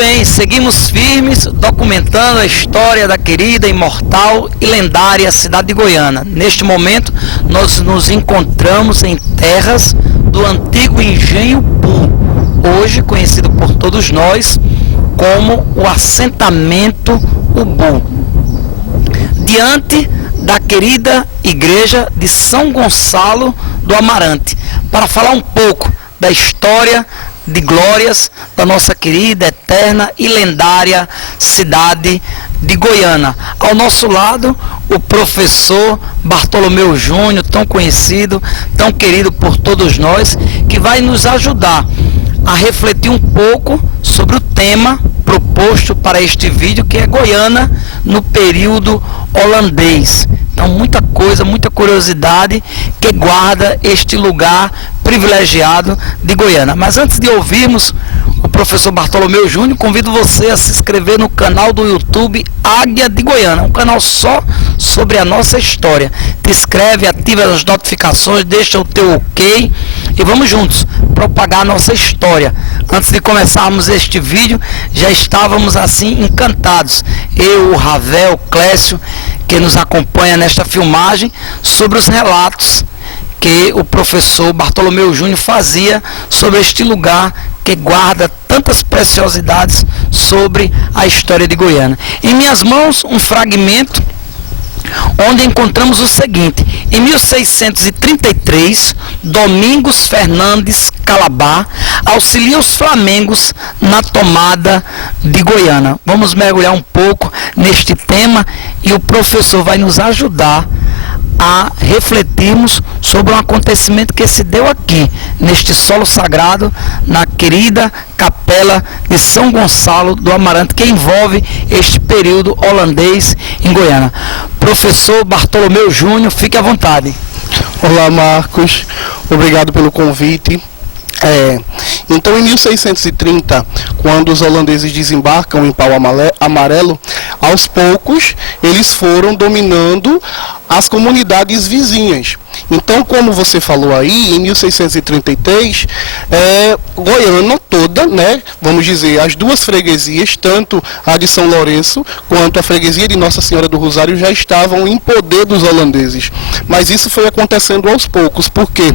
bem, seguimos firmes documentando a história da querida, imortal e lendária cidade de Goiânia. Neste momento, nós nos encontramos em terras do antigo engenho Bu, hoje conhecido por todos nós como o assentamento Ubu, diante da querida igreja de São Gonçalo do Amarante, para falar um pouco da história de glórias da nossa querida, eterna e lendária cidade de Goiânia. Ao nosso lado, o professor Bartolomeu Júnior, tão conhecido, tão querido por todos nós, que vai nos ajudar a refletir um pouco sobre o tema proposto para este vídeo, que é Goiânia no período holandês. Então, muita coisa, muita curiosidade que guarda este lugar privilegiado de Goiânia. Mas antes de ouvirmos o professor Bartolomeu Júnior, convido você a se inscrever no canal do YouTube Águia de Goiânia, um canal só sobre a nossa história. Te inscreve, ativa as notificações, deixa o teu ok e vamos juntos propagar a nossa história. Antes de começarmos este vídeo, já estávamos assim encantados, eu, o Ravel, o Clécio, que nos acompanha nesta filmagem, sobre os relatos que o professor Bartolomeu Júnior fazia sobre este lugar que guarda tantas preciosidades sobre a história de Goiânia. Em minhas mãos, um fragmento onde encontramos o seguinte: em 1633, Domingos Fernandes Calabar auxilia os flamengos na tomada de Goiânia. Vamos mergulhar um pouco neste tema e o professor vai nos ajudar a refletirmos sobre um acontecimento que se deu aqui, neste solo sagrado, na querida capela de São Gonçalo do Amarante, que envolve este período holandês em Goiânia. Professor Bartolomeu Júnior, fique à vontade. Olá, Marcos, obrigado pelo convite. Então, em 1630, quando os holandeses desembarcam em Pau Amarelo, aos poucos eles foram dominando as comunidades vizinhas. Então, como você falou aí, em 1633, Goiânia toda, né, vamos dizer, as duas freguesias, tanto a de São Lourenço quanto a freguesia de Nossa Senhora do Rosário, já estavam em poder dos holandeses. Mas isso foi acontecendo aos poucos, porque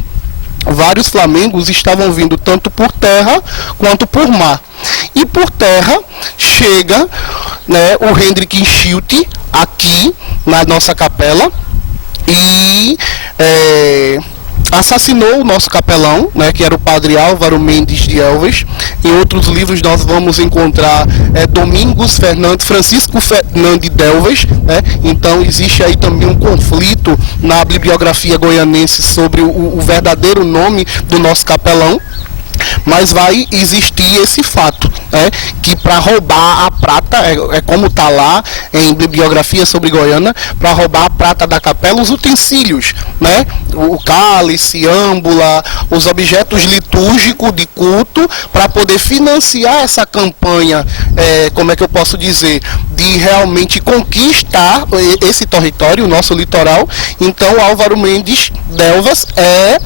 vários flamengos estavam vindo tanto por terra quanto por mar. E por terra chega, né, o Hendrik Schilt aqui na nossa capela e assassinou o nosso capelão, né, que era o padre Álvaro Mendes de Elvas. Em outros livros nós vamos encontrar Domingos Fernandes, Francisco Fernandes de Elvas, né? Então existe aí também um conflito na bibliografia goianense sobre o verdadeiro nome do nosso capelão. Mas vai existir esse fato, né, que para roubar a prata, como está lá em bibliografia sobre Goiânia, para roubar a prata da capela, os utensílios, né, o cálice, âmbula, os objetos litúrgicos de culto, para poder financiar essa campanha, como é que eu posso dizer, de realmente conquistar esse território, o nosso litoral. Então Álvaro Mendes Delvas é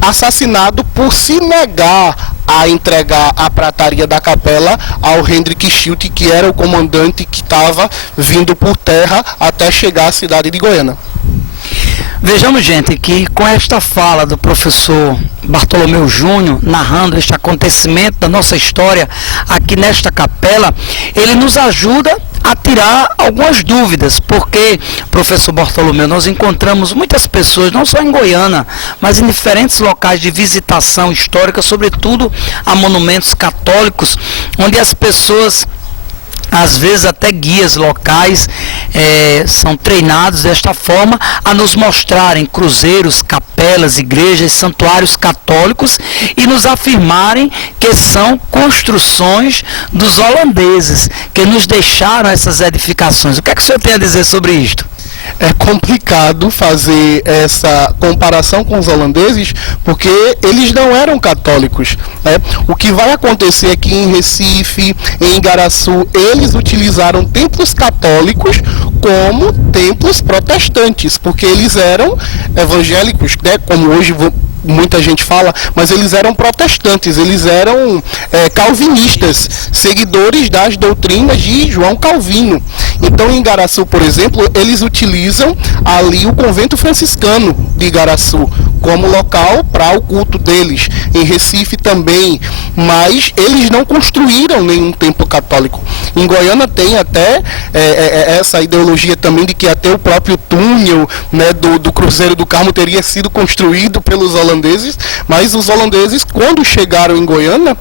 assassinado por se negar a entregar a prataria da capela ao Hendrik Schilt, que era o comandante que estava vindo por terra até chegar à cidade de Goiânia. Vejamos, gente, que com esta fala do professor Bartolomeu Júnior, narrando este acontecimento da nossa história aqui nesta capela, ele nos ajuda a tirar algumas dúvidas, porque, professor Bartolomeu, nós encontramos muitas pessoas, não só em Goiânia, mas em diferentes locais de visitação histórica, sobretudo a monumentos católicos, onde as pessoas, às vezes até guias locais, são treinados desta forma a nos mostrarem cruzeiros, capelas, igrejas, santuários católicos e nos afirmarem que são construções dos holandeses, que nos deixaram essas edificações. O que é que o senhor tem a dizer sobre isto? É complicado fazer essa comparação com os holandeses, porque eles não eram católicos, né? O que vai acontecer aqui em Recife, em Igaraçu, eles utilizaram templos católicos como templos protestantes, porque eles eram evangélicos, né? Como hoje muita gente fala, mas eles eram protestantes, eles eram calvinistas, seguidores das doutrinas de João Calvino. Então, em Igaraçu, por exemplo, eles utilizam ali o convento franciscano de Igaraçu como local para o culto deles. Em Recife também, mas eles não construíram nenhum templo católico. Em Goiânia tem até essa ideologia também de que até o próprio túnel, né, do Cruzeiro do Carmo teria sido construído pelos holandeses, mas os holandeses, quando chegaram em Goiânia,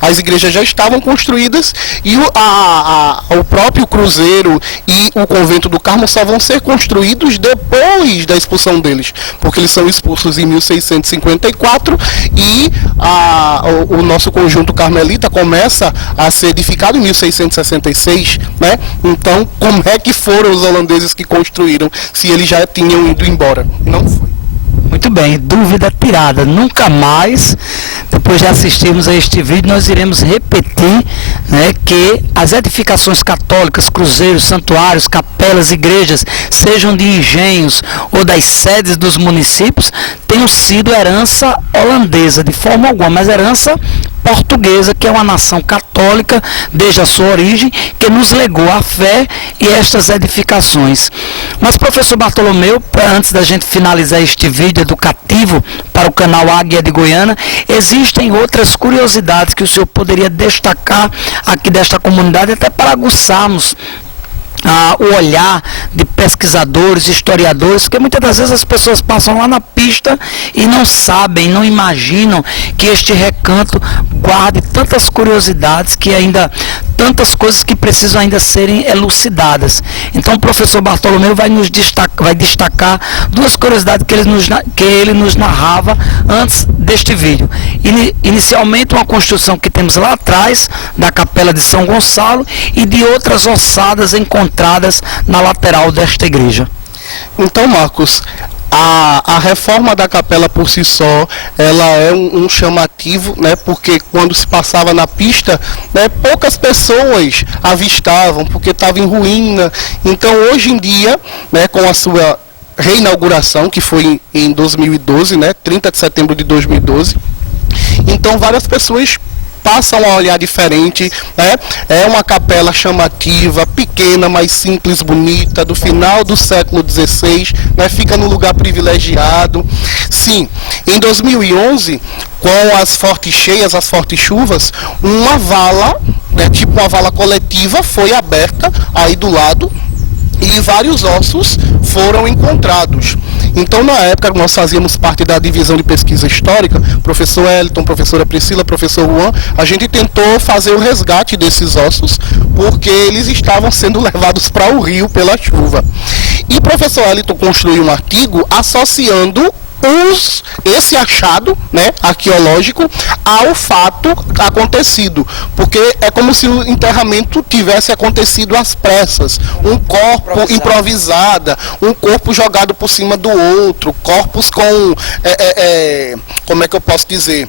as igrejas já estavam construídas e o próprio Cruzeiro e o Convento do Carmo só vão ser construídos depois da expulsão deles, porque eles são expulsos em 1654 e o nosso conjunto carmelita começa a ser edificado em 1666, né? Então, como é que foram os holandeses que construíram, se eles já tinham ido embora? Não foi. Muito bem, dúvida tirada. Nunca mais, depois de assistirmos a este vídeo, nós iremos repetir, né, que as edificações católicas, cruzeiros, santuários, capelas, igrejas, sejam de engenhos ou das sedes dos municípios, tenham sido herança holandesa, de forma alguma, mas herança portuguesa, que é uma nação católica desde a sua origem, que nos legou a fé e estas edificações. Mas, professor Bartolomeu, antes da gente finalizar este vídeo educativo para o canal Águia de Goiânia, existem outras curiosidades que o senhor poderia destacar aqui desta comunidade, até para aguçarmos o olhar de pesquisadores, historiadores, porque muitas das vezes as pessoas passam lá na pista e não sabem, não imaginam que este recanto guarde tantas curiosidades, que ainda tantas coisas que precisam ainda serem elucidadas. Então o professor Bartolomeu vai destacar duas curiosidades que ele nos narrava antes deste vídeo. Inicialmente, uma construção que temos lá atrás da Capela de São Gonçalo e de outras ossadas encontradas na lateral desta igreja. Então, Marcos, a reforma da capela por si só, ela é um chamativo, né, porque quando se passava na pista, né, poucas pessoas avistavam, porque estava em ruína. Então, hoje em dia, né, com a sua reinauguração, que foi em 2012, né, 30 de setembro de 2012, então várias pessoas passam a olhar diferente, né? É uma capela chamativa, pequena, mais simples, bonita, do final do século XVI, né? Fica num lugar privilegiado. Sim, em 2011, com as fortes cheias, as fortes chuvas, uma vala, né, tipo uma vala coletiva, foi aberta aí do lado, e vários ossos foram encontrados. Então, na época, nós fazíamos parte da divisão de pesquisa histórica, professor Elton, professora Priscila, professor Juan, a gente tentou fazer o resgate desses ossos, porque eles estavam sendo levados para o rio pela chuva. E o professor Elton construiu um artigo associando esse achado, né, arqueológico ao fato acontecido, porque é como se o enterramento tivesse acontecido às pressas, um corpo improvisado, um corpo jogado por cima do outro, corpos com como é que eu posso dizer,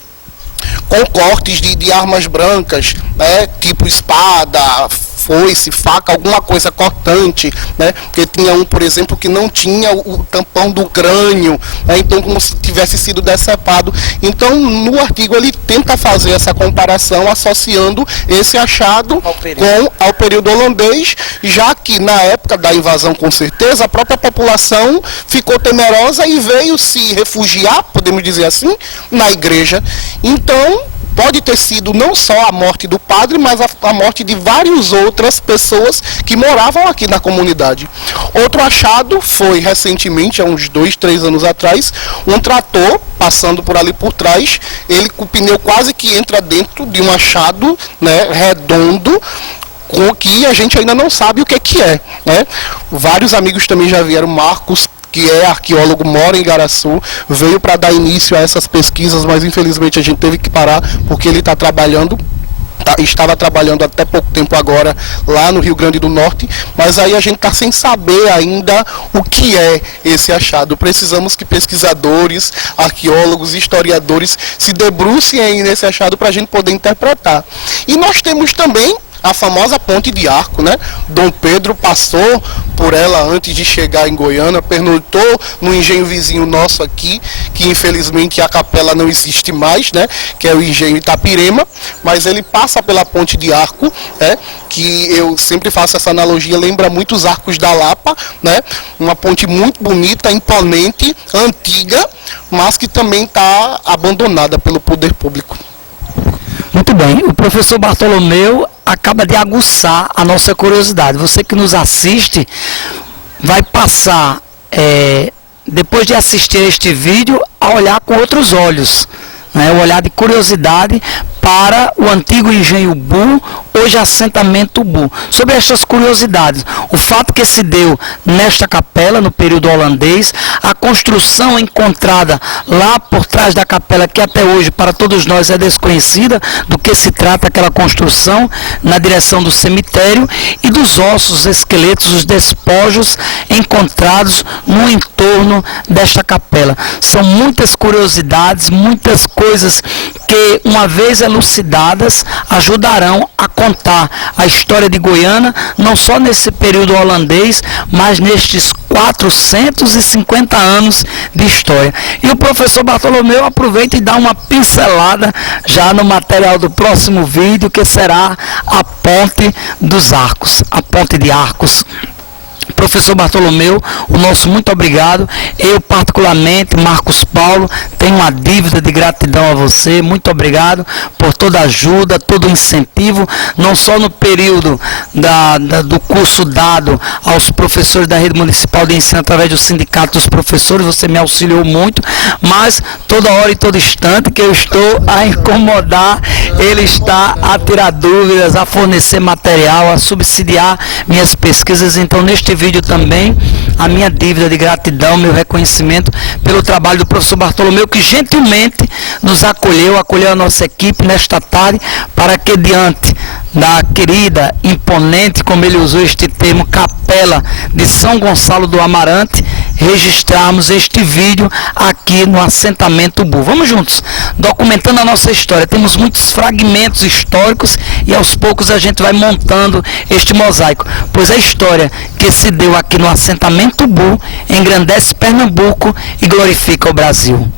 com cortes de armas brancas, né, tipo espada, foice, faca, alguma coisa cortante, né? Porque tinha um, por exemplo, que não tinha o tampão do crânio, né? Então como se tivesse sido decepado. Então, no artigo ele tenta fazer essa comparação associando esse achado ao período holandês, já que na época da invasão, com certeza, a própria população ficou temerosa e veio se refugiar, podemos dizer assim, na igreja. Então, pode ter sido não só a morte do padre, mas a morte de várias outras pessoas que moravam aqui na comunidade. Outro achado foi recentemente, há uns 2, 3 anos atrás, um trator passando por ali por trás, ele com o pneu quase que entra dentro de um achado, né, redondo, com que a gente ainda não sabe o que é, né? Vários amigos também já vieram, Marcos, que é arqueólogo, mora em Igaraçu, veio para dar início a essas pesquisas, mas infelizmente a gente teve que parar porque ele está trabalhando, estava trabalhando até pouco tempo agora lá no Rio Grande do Norte, mas aí a gente está sem saber ainda o que é esse achado. Precisamos que pesquisadores, arqueólogos, historiadores se debrucem aí nesse achado para a gente poder interpretar. E nós temos também a famosa Ponte de Arco, né? Dom Pedro passou por ela antes de chegar em Goiânia, pernoitou no engenho vizinho nosso aqui, que infelizmente a capela não existe mais, né? Que é o engenho Itapirema, mas ele passa pela Ponte de Arco, né? Que eu sempre faço essa analogia, lembra muito os Arcos da Lapa, né? Uma ponte muito bonita, imponente, antiga, mas que também está abandonada pelo poder público. Muito bem, o professor Bartolomeu acaba de aguçar a nossa curiosidade. Você que nos assiste vai passar, depois de assistir este vídeo, a olhar com outros olhos, né? O olhar de curiosidade para o antigo engenho Bu, hoje assentamento Bu. Sobre estas curiosidades, o fato que se deu nesta capela, no período holandês, a construção encontrada lá por trás da capela, que até hoje para todos nós é desconhecida, do que se trata aquela construção, na direção do cemitério, e dos ossos, esqueletos, os despojos encontrados no entorno desta capela. São muitas curiosidades, muitas coisas que, uma vez elucidadas, ajudarão a contar a história de Goiânia, não só nesse período holandês, mas nestes 450 anos de história. E o professor Bartolomeu aproveita e dá uma pincelada já no material do próximo vídeo, que será a Ponte dos Arcos, a Ponte de Arcos. Professor Bartolomeu, o nosso muito obrigado. Eu particularmente, Marcos Paulo, tenho uma dívida de gratidão a você. Muito obrigado por toda a ajuda, todo o incentivo, não só no período do curso dado aos professores da rede municipal de ensino através do sindicato dos professores, você me auxiliou muito, mas toda hora e todo instante que eu estou a incomodar, ele está a tirar dúvidas, a fornecer material, a subsidiar minhas pesquisas. Então, neste vídeo também, a minha dívida de gratidão, meu reconhecimento pelo trabalho do professor Bartolomeu, que gentilmente nos acolheu a nossa equipe nesta tarde, para que diante da querida, imponente, como ele usou este termo, capela de São Gonçalo do Amarante, registrarmos este vídeo aqui no assentamento Bu. Vamos juntos, documentando a nossa história. Temos muitos fragmentos históricos e aos poucos a gente vai montando este mosaico, pois a história que se deu aqui no assentamento Bu engrandece Pernambuco e glorifica o Brasil.